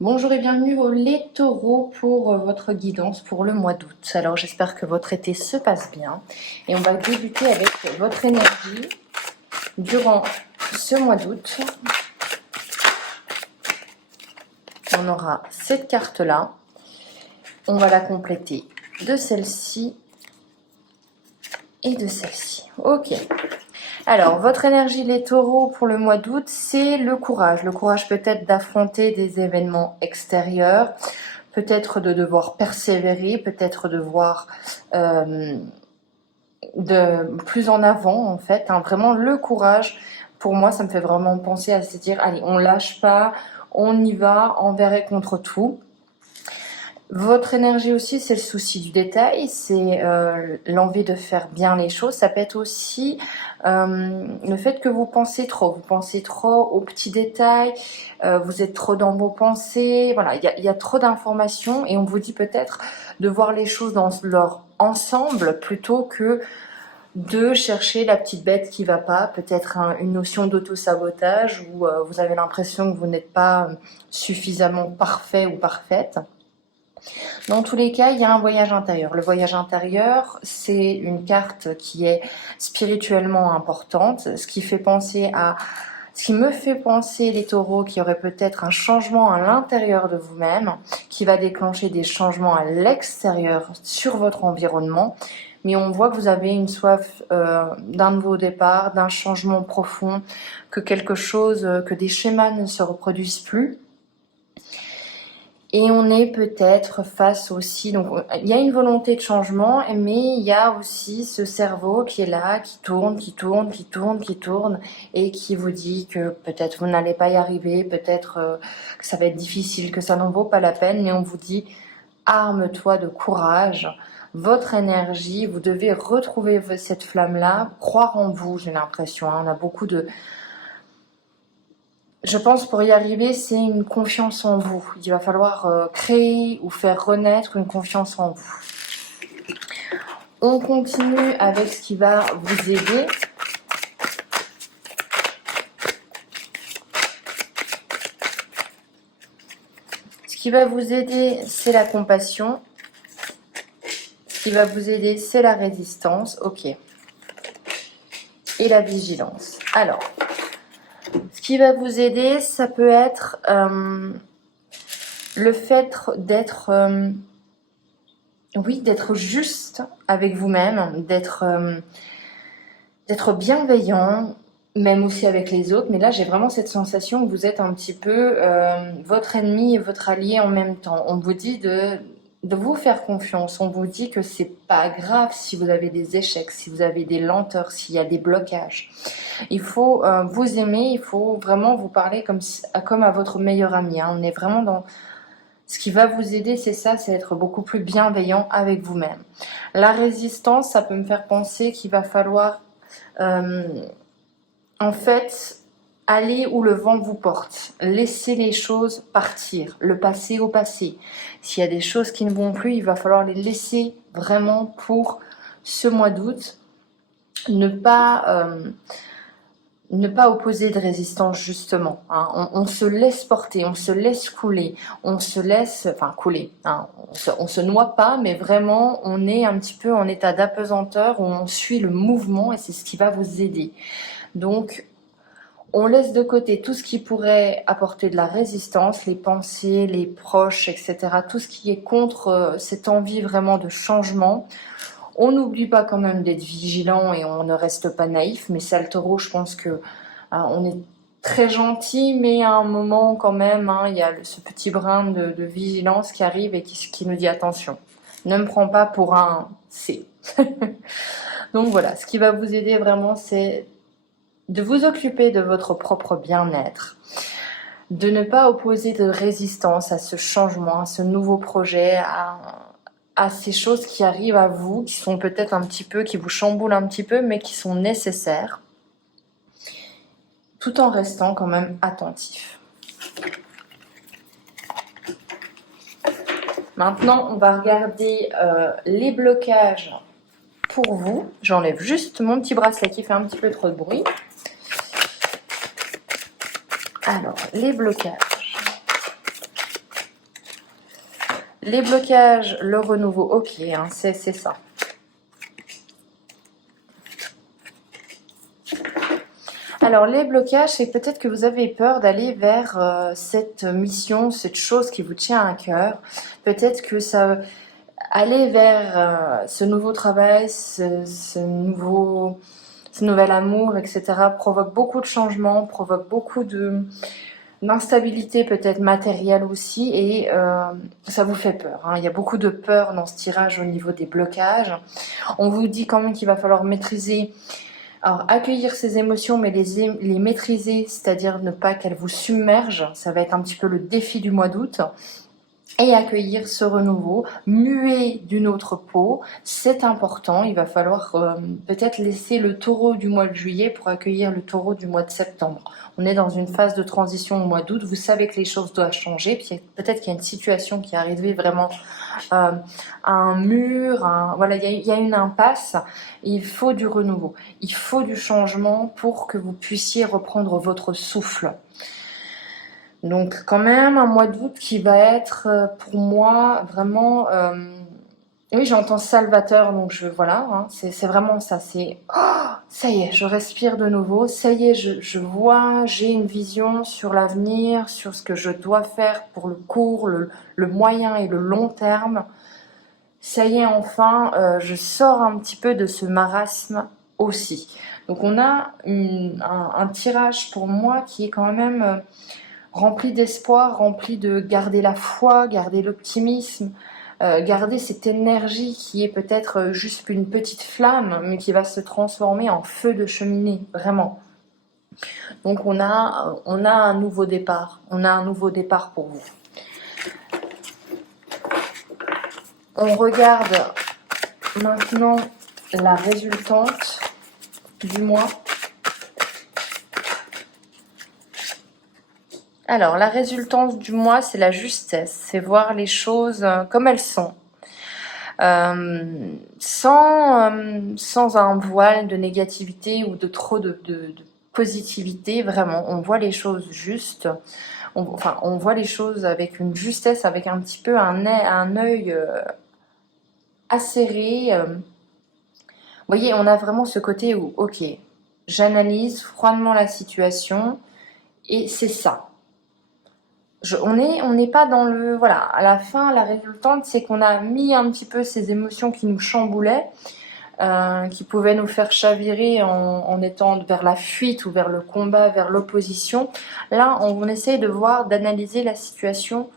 Bonjour et bienvenue les taureaux pour votre guidance pour le mois d'août. Alors j'espère que votre été se passe bien et on va débuter avec votre énergie durant ce mois d'août. On aura cette carte-là. On va la compléter de celle-ci et de celle-ci. Ok. Alors, votre énergie, les taureaux, pour le mois d'août, c'est le courage. Le courage peut-être d'affronter des événements extérieurs, peut-être de devoir persévérer, peut-être de voir de plus en avant, en fait. Hein. Vraiment, le courage, pour moi, ça me fait vraiment penser à se dire, allez, on lâche pas, on y va, envers et contre tout. Votre énergie aussi, c'est le souci du détail, c'est l'envie de faire bien les choses. Ça peut être aussi le fait que vous pensez trop aux petits détails, vous êtes trop dans vos pensées. Voilà, il y a trop d'informations et on vous dit peut-être de voir les choses dans leur ensemble plutôt que de chercher la petite bête qui va pas, peut-être une notion d'auto-sabotage où vous avez l'impression que vous n'êtes pas suffisamment parfait ou parfaite. Dans tous les cas, il y a un voyage intérieur. Le voyage intérieur, c'est une carte qui est spirituellement importante, ce qui me fait penser, les taureaux, qu'il y aurait peut-être un changement à l'intérieur de vous-même, qui va déclencher des changements à l'extérieur sur votre environnement. Mais on voit que vous avez une soif d'un nouveau départ, d'un changement profond, que des schémas ne se reproduisent plus. Et on est peut-être face aussi, donc il y a une volonté de changement, mais il y a aussi ce cerveau qui est là, qui tourne, et qui vous dit que peut-être vous n'allez pas y arriver, peut-être que ça va être difficile, que ça n'en vaut pas la peine, mais on vous dit arme-toi de courage, votre énergie, vous devez retrouver cette flamme-là, croire en vous, j'ai l'impression, hein, on a beaucoup de... Je pense pour y arriver, c'est une confiance en vous. Il va falloir créer ou faire renaître une confiance en vous. On continue avec ce qui va vous aider. Ce qui va vous aider, c'est la compassion. Ce qui va vous aider, c'est la résistance. Ok. Et la vigilance. Alors, ce qui va vous aider, ça peut être le fait d'être d'être juste avec vous-même, d'être bienveillant, même aussi avec les autres. Mais là, j'ai vraiment cette sensation que vous êtes un petit peu votre ennemi et votre allié en même temps. On vous dit de vous faire confiance. On vous dit que c'est pas grave si vous avez des échecs, si vous avez des lenteurs, s'il y a des blocages. Il faut vous aimer, il faut vraiment vous parler comme à votre meilleur ami. Hein. On est vraiment dans... Ce qui va vous aider, c'est ça, c'est être beaucoup plus bienveillant avec vous-même. La résistance, ça peut me faire penser qu'il va falloir, en fait, aller où le vent vous porte. Laisser les choses partir, le passé au passé. S'il y a des choses qui ne vont plus, il va falloir les laisser vraiment pour ce mois d'août. Ne pas opposer de résistance, justement. Hein. On se laisse porter, on se laisse couler, on se laisse... Enfin, couler. Hein. On se noie pas, mais vraiment, on est un petit peu en état d'apesanteur où on suit le mouvement et c'est ce qui va vous aider. Donc, on laisse de côté tout ce qui pourrait apporter de la résistance, les pensées, les proches, etc. Tout ce qui est contre cette envie vraiment de changement. On n'oublie pas quand même d'être vigilant et on ne reste pas naïf, mais ça, le taureau, je pense que on est très gentil, mais à un moment quand même, hein, il y a ce petit brin de vigilance qui arrive et qui nous dit attention, ne me prends pas pour un C. Donc voilà, ce qui va vous aider vraiment, c'est de vous occuper de votre propre bien-être, de ne pas opposer de résistance à ce changement, à ce nouveau projet, à ces choses qui arrivent à vous, qui sont peut-être un petit peu, qui vous chamboulent un petit peu, mais qui sont nécessaires, tout en restant quand même attentif. Maintenant, on va regarder les blocages pour vous. J'enlève juste mon petit bracelet qui fait un petit peu trop de bruit. Alors, les blocages Les blocages, le renouveau, ok, hein, c'est ça. Alors, les blocages, c'est peut-être que vous avez peur d'aller vers cette mission, cette chose qui vous tient à cœur. Peut-être que ça... Aller vers ce nouveau travail, ce nouvel amour, etc., provoque beaucoup de changements, provoque beaucoup d'instabilité, peut-être matérielle aussi, et ça vous fait peur. Hein. Il y a beaucoup de peur dans ce tirage au niveau des blocages. On vous dit quand même qu'il va falloir maîtriser, alors accueillir ces émotions, mais les maîtriser, c'est-à-dire ne pas qu'elles vous submergent. Ça va être un petit peu le défi du mois d'août. Et accueillir ce renouveau, muer d'une autre peau, c'est important. Il va falloir peut-être laisser le taureau du mois de juillet pour accueillir le taureau du mois de septembre. On est dans une phase de transition au mois d'août, vous savez que les choses doivent changer, puis peut-être qu'il y a une situation qui est arrivée vraiment à un mur, voilà, il y a une impasse, il faut du renouveau, il faut du changement pour que vous puissiez reprendre votre souffle. Donc quand même un mois d'août qui va être pour moi vraiment... oui, j'entends salvateur, donc voilà, hein, c'est vraiment ça, c'est... Oh, ça y est, je respire de nouveau, ça y est, je vois, j'ai une vision sur l'avenir, sur ce que je dois faire pour le court, le moyen et le long terme. Ça y est, enfin, je sors un petit peu de ce marasme aussi. Donc on a un tirage pour moi qui est quand même... rempli d'espoir, rempli de garder la foi, garder l'optimisme, garder cette énergie qui est peut-être juste une petite flamme, mais qui va se transformer en feu de cheminée, vraiment. Donc on a un nouveau départ, on a un nouveau départ pour vous. On regarde maintenant la résultante du mois. Alors, la résultante du mois, c'est la justesse, c'est voir les choses comme elles sont, sans un voile de négativité ou de trop de positivité, vraiment, on voit les choses justes, on voit les choses avec une justesse, avec un petit peu un œil acéré. Vous voyez, on a vraiment ce côté où, ok, j'analyse froidement la situation et c'est ça. On n'est pas dans le... Voilà, à la fin, la résultante, c'est qu'on a mis un petit peu ces émotions qui nous chamboulaient, qui pouvaient nous faire chavirer en étant vers la fuite ou vers le combat, vers l'opposition. Là, on essaie de voir, d'analyser la situation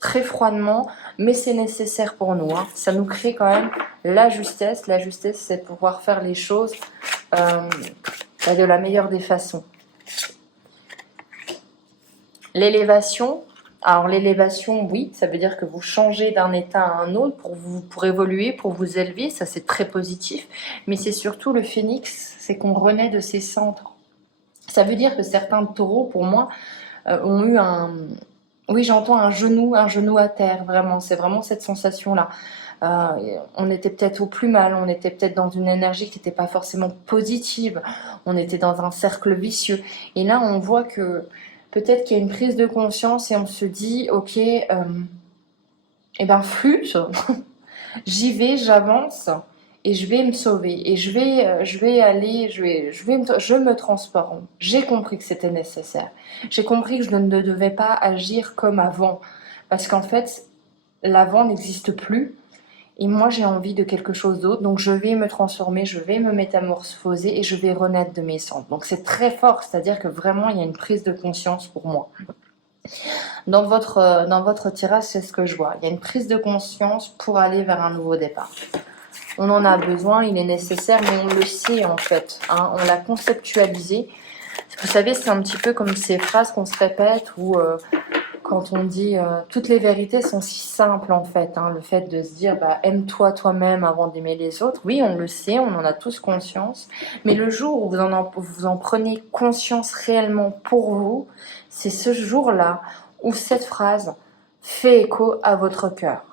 très froidement, mais c'est nécessaire pour nous. Hein. Ça nous crée quand même la justesse. La justesse, c'est de pouvoir faire les choses de la meilleure des façons. L'élévation, alors l'élévation, oui, ça veut dire que vous changez d'un état à un autre pour évoluer, pour vous élever, ça c'est très positif, mais c'est surtout le phénix, c'est qu'on renaît de ses cendres. Ça veut dire que certains taureaux, pour moi, ont eu oui, j'entends un genou à terre, vraiment, c'est vraiment cette sensation-là. On était peut-être au plus mal, on était peut-être dans une énergie qui n'était pas forcément positive, on était dans un cercle vicieux, et là on voit que peut-être qu'il y a une prise de conscience et on se dit, ok, eh ben flûte, j'y vais, j'avance et je vais me sauver et je me transforme. J'ai compris que c'était nécessaire. J'ai compris que je ne devais pas agir comme avant parce qu'en fait, l'avant n'existe plus. Et moi, j'ai envie de quelque chose d'autre, donc je vais me transformer, je vais me métamorphoser et je vais renaître de mes cendres. Donc c'est très fort, c'est-à-dire que vraiment, il y a une prise de conscience pour moi. Dans votre tirage, c'est ce que je vois. Il y a une prise de conscience pour aller vers un nouveau départ. On en a besoin, il est nécessaire, mais on le sait en fait. Hein, on l'a conceptualisé. Vous savez, c'est un petit peu comme ces phrases qu'on se répète où... quand on dit toutes les vérités sont si simples en fait, hein, le fait de se dire aime-toi toi-même avant d'aimer les autres, oui on le sait, on en a tous conscience, mais le jour où vous en prenez conscience réellement pour vous, c'est ce jour-là où cette phrase fait écho à votre cœur.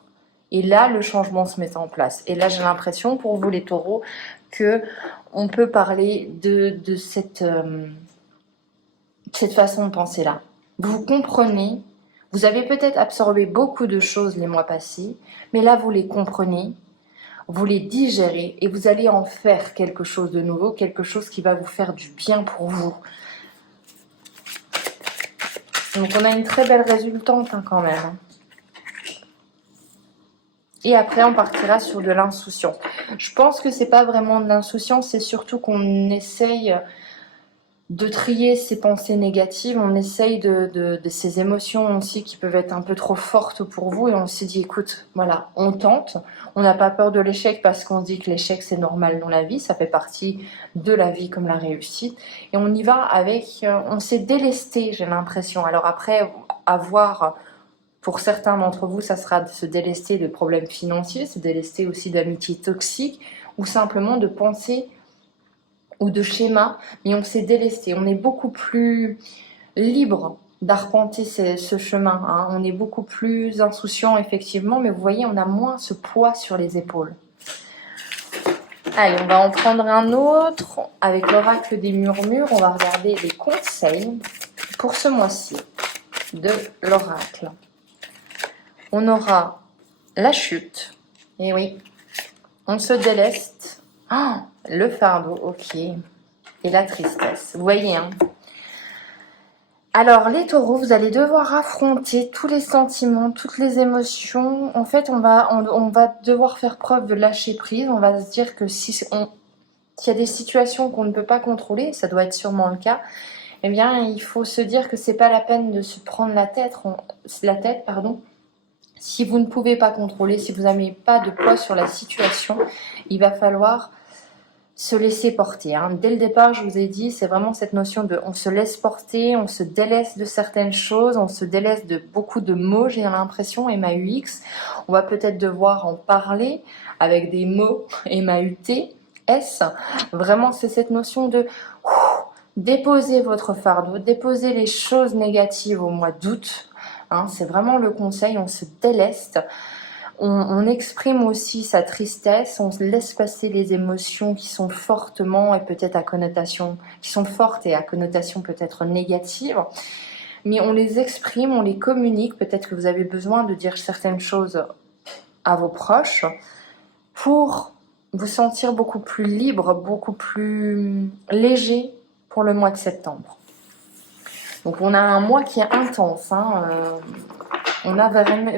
Et là le changement se met en place. Et là j'ai l'impression pour vous les taureaux que on peut parler de cette façon de penser là. Vous comprenez. Vous avez peut-être absorbé beaucoup de choses les mois passés, mais là vous les comprenez, vous les digérez et vous allez en faire quelque chose de nouveau, quelque chose qui va vous faire du bien pour vous. Donc on a une très belle résultante quand même. Et après on partira sur de l'insouciance. Je pense que c'est pas vraiment de l'insouciance, c'est surtout qu'on essaye de trier ces pensées négatives, on essaye de ces émotions aussi qui peuvent être un peu trop fortes pour vous et on s'est dit écoute, voilà, on tente, on n'a pas peur de l'échec parce qu'on se dit que l'échec c'est normal dans la vie, ça fait partie de la vie comme la réussite et on y va avec, on s'est délesté j'ai l'impression, alors après avoir pour certains d'entre vous ça sera de se délester de problèmes financiers, se délester aussi d'amitiés toxiques ou simplement de pensées ou de schéma, mais on s'est délesté. On est beaucoup plus libre d'arpenter ce chemin. Hein. On est beaucoup plus insouciant, effectivement, mais vous voyez, on a moins ce poids sur les épaules. Allez, on va en prendre un autre. Avec l'oracle des murmures, on va regarder les conseils pour ce mois-ci de l'oracle. On aura la chute. Et oui, on se déleste. Ah, le fardeau, ok. Et la tristesse. Vous voyez, hein. Alors, les taureaux, vous allez devoir affronter tous les sentiments, toutes les émotions. En fait, on va devoir faire preuve de lâcher prise. On va se dire que s'il y a des situations qu'on ne peut pas contrôler, ça doit être sûrement le cas, eh bien, il faut se dire que c'est pas la peine de se prendre la tête. Si vous ne pouvez pas contrôler, si vous n'avez pas de poids sur la situation, il va falloir se laisser porter. Hein. Dès le départ, je vous ai dit, c'est vraiment cette notion de on se laisse porter, on se délaisse de certaines choses, on se délaisse de beaucoup de mots, j'ai l'impression, MAUX. On va peut-être devoir en parler avec des mots MAUTS. Vraiment, c'est cette notion de déposer votre fardeau, déposer les choses négatives au mois d'août. Hein, c'est vraiment le conseil, on se déleste. On exprime aussi sa tristesse, on se laisse passer les émotions qui sont fortement et peut-être à connotation, qui sont fortes et à connotation peut-être négative, mais on les exprime, on les communique. Peut-être que vous avez besoin de dire certaines choses à vos proches pour vous sentir beaucoup plus libre, beaucoup plus léger pour le mois de septembre. Donc on a un mois qui est intense, hein, on a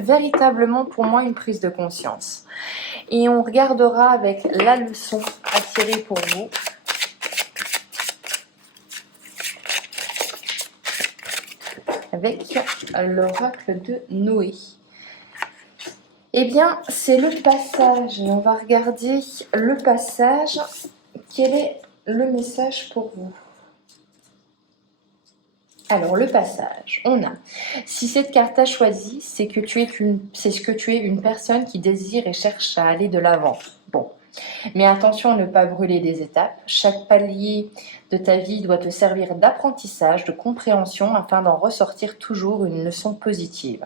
véritablement pour moi une prise de conscience. Et on regardera avec la leçon à tirer pour vous. Avec l'oracle de Noé. Eh bien, c'est le passage. Et on va regarder le passage. Quel est le message pour vous ? Alors, le passage, on a, si cette carte a choisi, c'est que tu es une personne qui désire et cherche à aller de l'avant. Bon, mais attention à ne pas brûler des étapes. Chaque palier de ta vie doit te servir d'apprentissage, de compréhension, afin d'en ressortir toujours une leçon positive.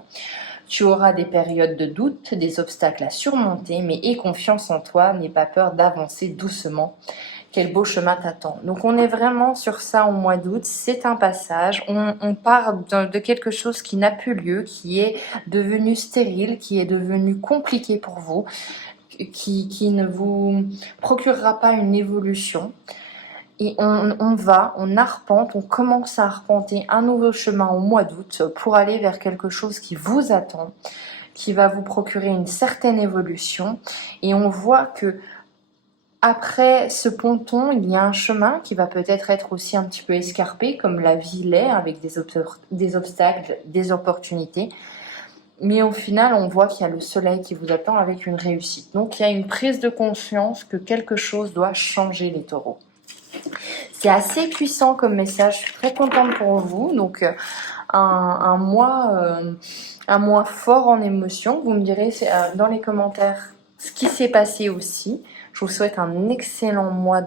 Tu auras des périodes de doute, des obstacles à surmonter, mais aie confiance en toi, n'aie pas peur d'avancer doucement. Quel beau chemin t'attend. Donc on est vraiment sur ça au mois d'août, c'est un passage, on part de quelque chose qui n'a plus lieu, qui est devenu stérile, qui est devenu compliqué pour vous, qui ne vous procurera pas une évolution. Et on arpente, on commence à arpenter un nouveau chemin au mois d'août pour aller vers quelque chose qui vous attend, qui va vous procurer une certaine évolution. Et on voit que après ce ponton, il y a un chemin qui va peut-être être aussi un petit peu escarpé, comme la vie l'est, avec des obstacles, des opportunités. Mais au final, on voit qu'il y a le soleil qui vous attend avec une réussite. Donc, il y a une prise de conscience que quelque chose doit changer, les taureaux. C'est assez puissant comme message. Je suis très contente pour vous. Donc, un mois fort en émotion. Vous me direz dans les commentaires ce qui s'est passé aussi. Je vous souhaite un excellent mois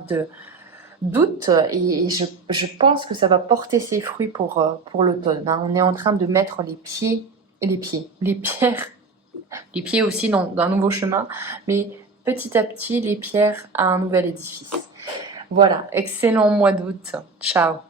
d'août et je pense que ça va porter ses fruits pour l'automne. Hein. On est en train de mettre les pieds aussi d'un nouveau chemin, mais petit à petit les pierres à un nouvel édifice. Voilà, excellent mois d'août. Ciao.